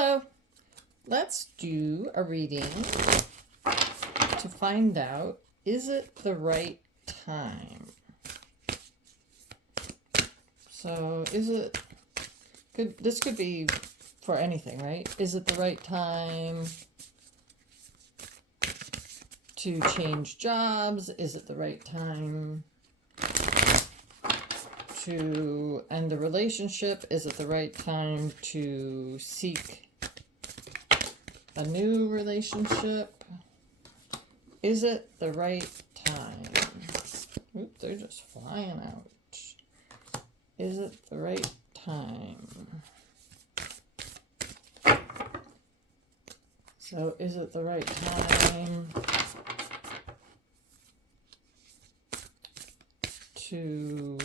Hello. Let's do a reading to find out, is it the right time? So this could be for anything, right? Is it the right time to change jobs? Is it the right time to end a relationship? Is it the right time to seek a new relationship? Is it the right time? Oops, they're just flying out. Is it the right time? So is it the right time to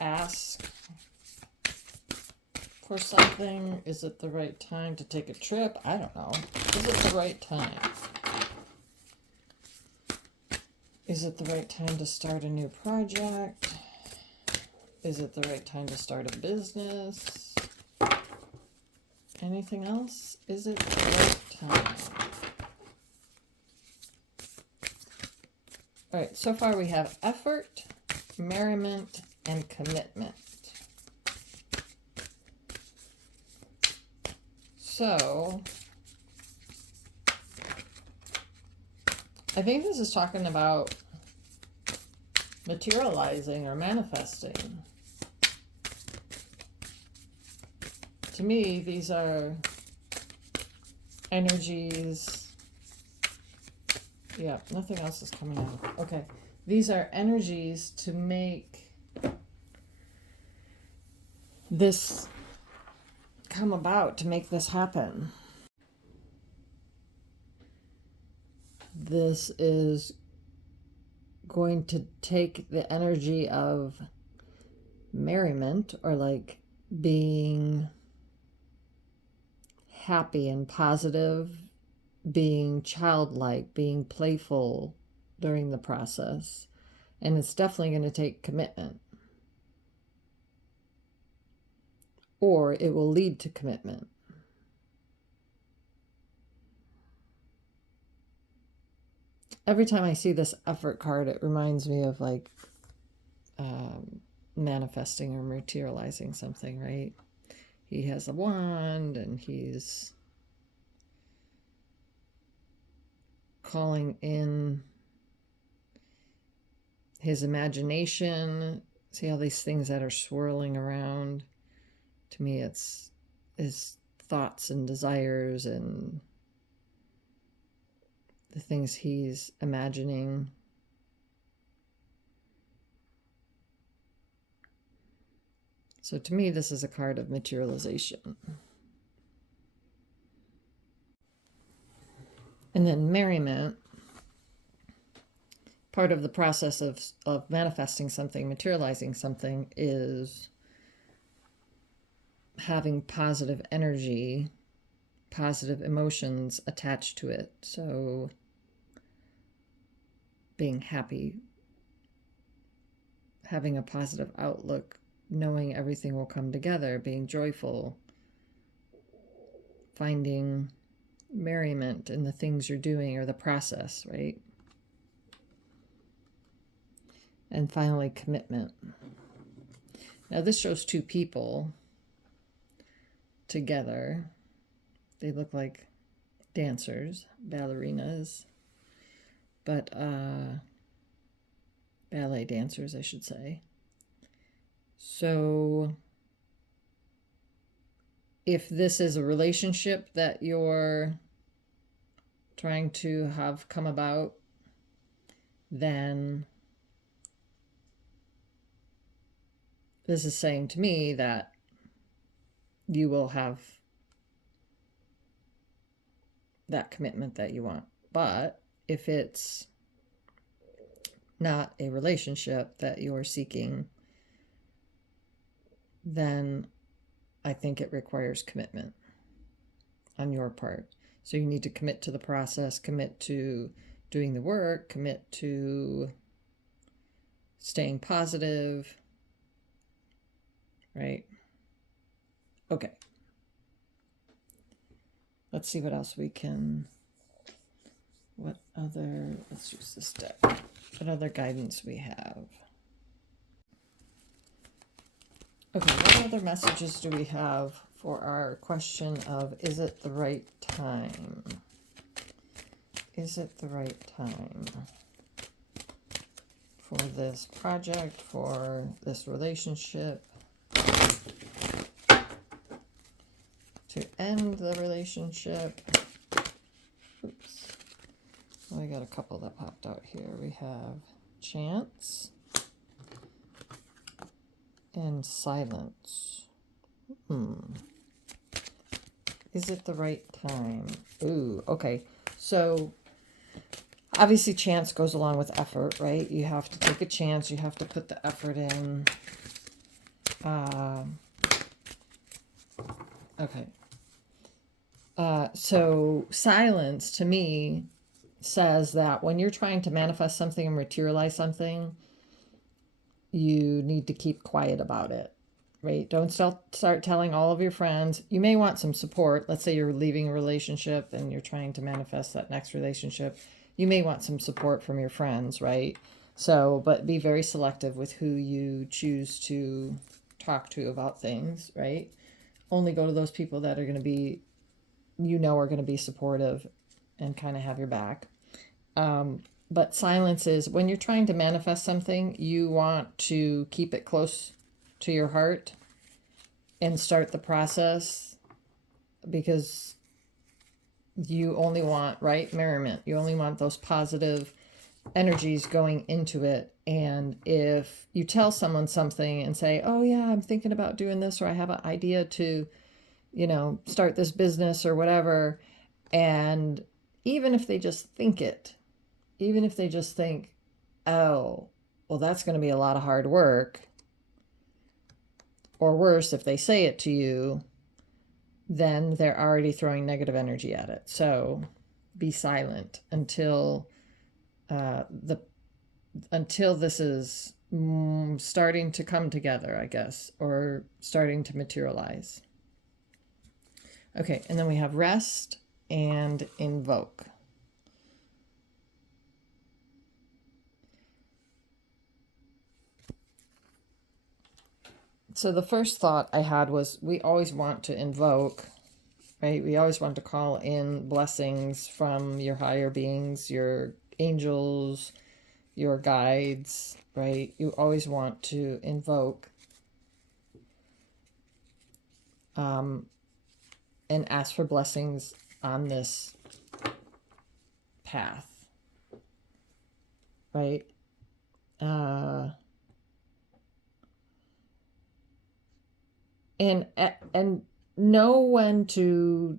ask for something? Is it the right time to take a trip? I don't know. Is it the right time? Is it the right time to start a new project? Is it the right time to start a business? Anything else? Is it the right time? All right, so far we have effort, merriment, and commitment. So, I think this is talking about materializing or manifesting. To me, these are energies. Yeah, nothing else is coming out. Okay, these are energies to make this come about, to make this happen. This is going to take the energy of merriment, or like being happy and positive, being childlike, being playful during the process. And it's definitely going to take commitment. Or it will lead to commitment. Every time I see this effort card, it reminds me of like manifesting or materializing something, right? He has a wand and he's calling in his imagination. See all these things that are swirling around? To me, it's his thoughts and desires and the things he's imagining. So to me, this is a card of materialization. And then merriment, part of the process of manifesting something, materializing something, is having positive energy, positive emotions attached to it. So being happy, having a positive outlook, knowing everything will come together, being joyful, finding merriment in the things you're doing or the process, right? And finally, commitment. Now this shows two people together. They look like dancers, ballerinas, but ballet dancers, I should say. So if this is a relationship that you're trying to have come about, then this is saying to me that you will have that commitment that you want. But if it's not a relationship that you're seeking, then I think it requires commitment on your part. So you need to commit to the process, commit to doing the work, commit to staying positive, right? Okay. Let's see what else we can, let's use this deck. What other guidance we have? Okay, what other messages do we have for our question of, is it the right time? Is it the right time for this project, for this relationship, to end the relationship? Oops. Well, I got a couple that popped out here. We have chance and silence. Is it the right time? Ooh, okay. So obviously chance goes along with effort, right? You have to take a chance. You have to put the effort in. Okay. So silence to me says that when you're trying to manifest something and materialize something, you need to keep quiet about it, right? Don't start telling all of your friends. You may want some support. Let's say you're leaving a relationship and you're trying to manifest that next relationship. You may want some support from your friends, right? So, but be very selective with who you choose to talk to about things, right? Only go to those people that are going to be, are going to be supportive and kind of have your back. But silence is when you're trying to manifest something, you want to keep it close to your heart and start the process, because you only want, right, merriment. You only want those positive energies going into it. And if you tell someone something and say, oh yeah, I'm thinking about doing this, or I have an idea to, start this business or whatever, and even if they just think it, even if they just think, oh, well, that's going to be a lot of hard work, or worse, if they say it to you, then they're already throwing negative energy at it. So be silent until this is starting to come together, I guess, or starting to materialize. Okay, and then we have rest and invoke. So the first thought I had was, we always want to invoke, right? We always want to call in blessings from your higher beings, your angels, your guides, right? You always want to invoke and ask for blessings on this path, right? And know when to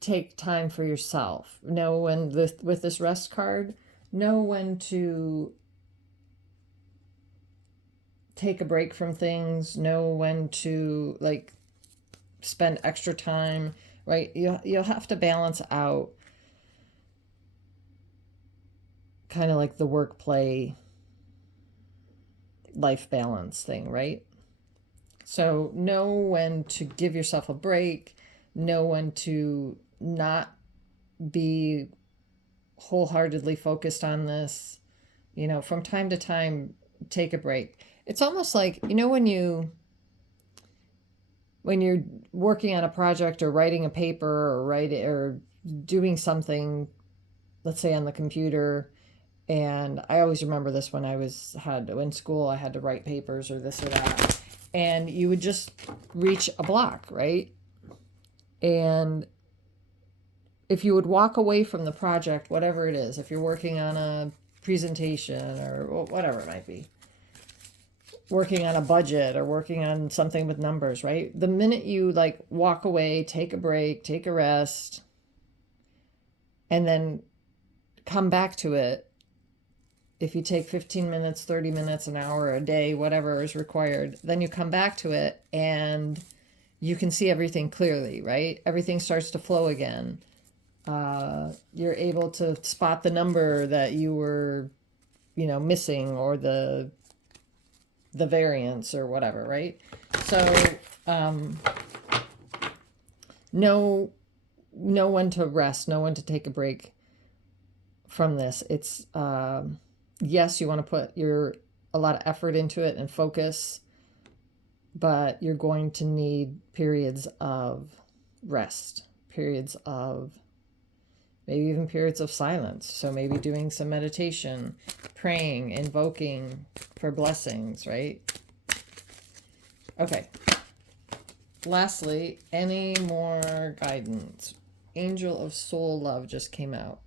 take time for yourself. Know when, with this rest card, know when to take a break from things. Know when to spend extra time, right? You'll have to balance out kind of like the work play life balance thing, right? So know when to give yourself a break, know when to not be wholeheartly focused on this. From time to time, take a break. It's almost like, when you're working on a project or writing a paper or doing something, let's say on the computer. And I always remember this when in school, I had to write papers or this or that. And you would just reach a block, right? And if you would walk away from the project, whatever it is, if you're working on a presentation or whatever it might be, working on a budget or working on something with numbers, right? The minute you walk away, take a break, take a rest, and then come back to it, if you take 15 minutes, 30 minutes, an hour, a day, whatever is required, then you come back to it and you can see everything clearly, right? Everything starts to flow again. You're able to spot the number that you were, missing, or the variance or whatever, right? So know when to rest, know when to take a break from this. It's, yes, you want to put a lot of effort into it and focus, but you're going to need periods of rest, periods of, maybe even periods of silence. So maybe doing some meditation, praying, invoking for blessings, right? Okay. Lastly, any more guidance? Angel of Soul Love just came out.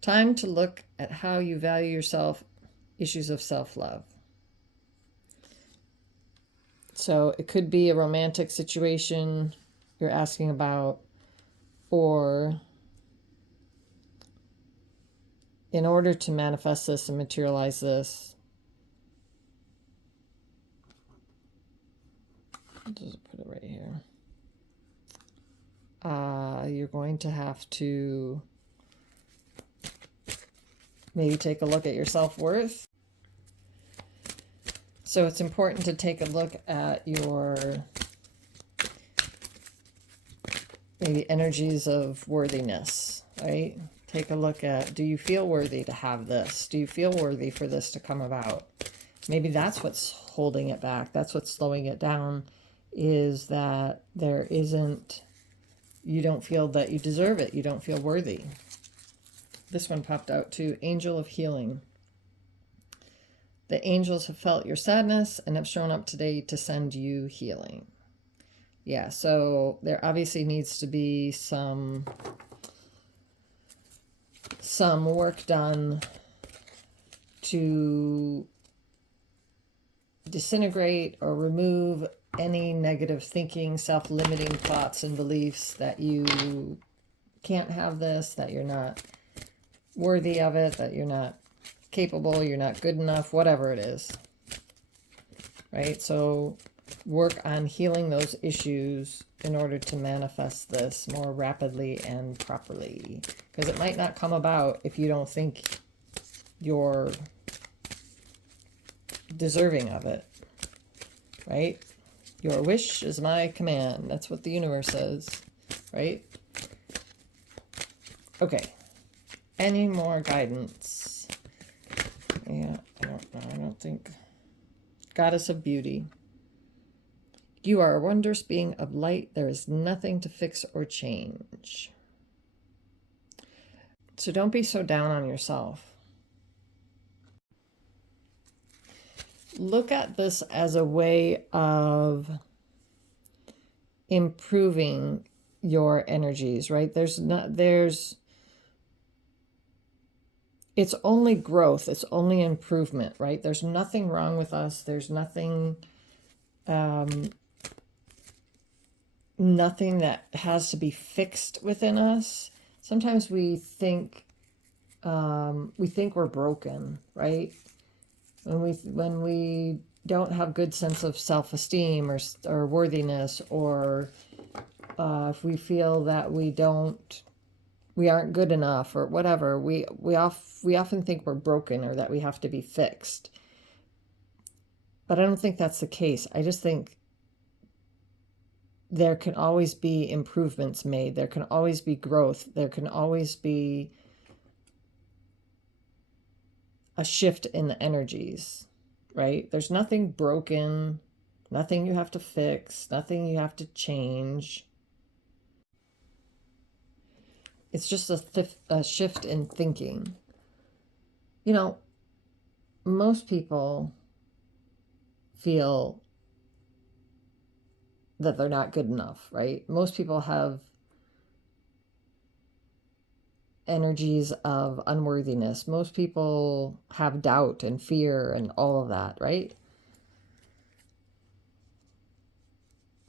Time to look at how you value yourself, issues of self-love. So it could be a romantic situation you're asking about, or in order to manifest this and materialize this, I'll just put it right here. You're going to have to maybe take a look at your self-worth. So it's important to take a look at your maybe energies of worthiness, right? Take a look at, do you feel worthy to have this? Do you feel worthy for this to come about? Maybe that's what's holding it back. That's what's slowing it down, is that you don't feel that you deserve it. You don't feel worthy. This one popped out too, Angel of Healing. The angels have felt your sadness and have shown up today to send you healing. Yeah, so there obviously needs to be some work done to disintegrate or remove any negative thinking, self-limiting thoughts and beliefs that you can't have this, that you're not worthy of it, that you're not capable, you're not good enough, whatever it is, right? So work on healing those issues in order to manifest this more rapidly and properly, because it might not come about if you don't think you're deserving of it, right? Your wish is my command. That's what the universe says, right? Okay. Any more guidance? Yeah, I don't know. I don't think. Goddess of Beauty. You are a wondrous being of light. There is nothing to fix or change. So don't be so down on yourself. Look at this as a way of improving your energies, right? It's only growth. It's only improvement, right? There's nothing wrong with us. There's nothing, nothing that has to be fixed within us. Sometimes we think we're broken, right? When we don't have good sense of self-esteem or worthiness, or if we feel that we aren't good enough or whatever, we often think we're broken or that we have to be fixed. But I don't think that's the case. I just think there can always be improvements made. There can always be growth. There can always be a shift in the energies, right? There's nothing broken, nothing you have to fix, nothing you have to change. It's just a shift in thinking. You know, most people feel that they're not good enough, right? Most people have energies of unworthiness. Most people have doubt and fear and all of that, right?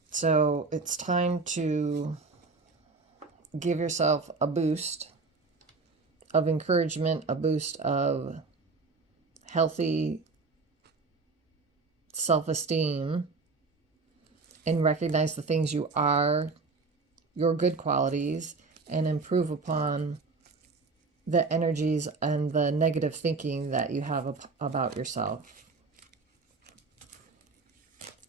So it's time to give yourself a boost of encouragement, a boost of healthy self-esteem, and recognize the things you are, your good qualities, and improve upon the energies and the negative thinking that you have about yourself.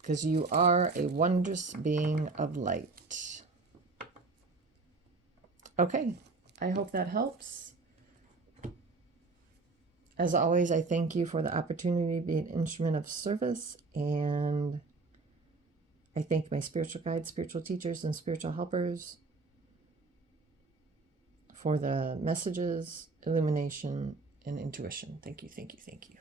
Because you are a wondrous being of light. Okay, I hope that helps. As always, I thank you for the opportunity to be an instrument of service, and I thank my spiritual guides, spiritual teachers, and spiritual helpers for the messages, illumination, and intuition. Thank you, thank you, thank you.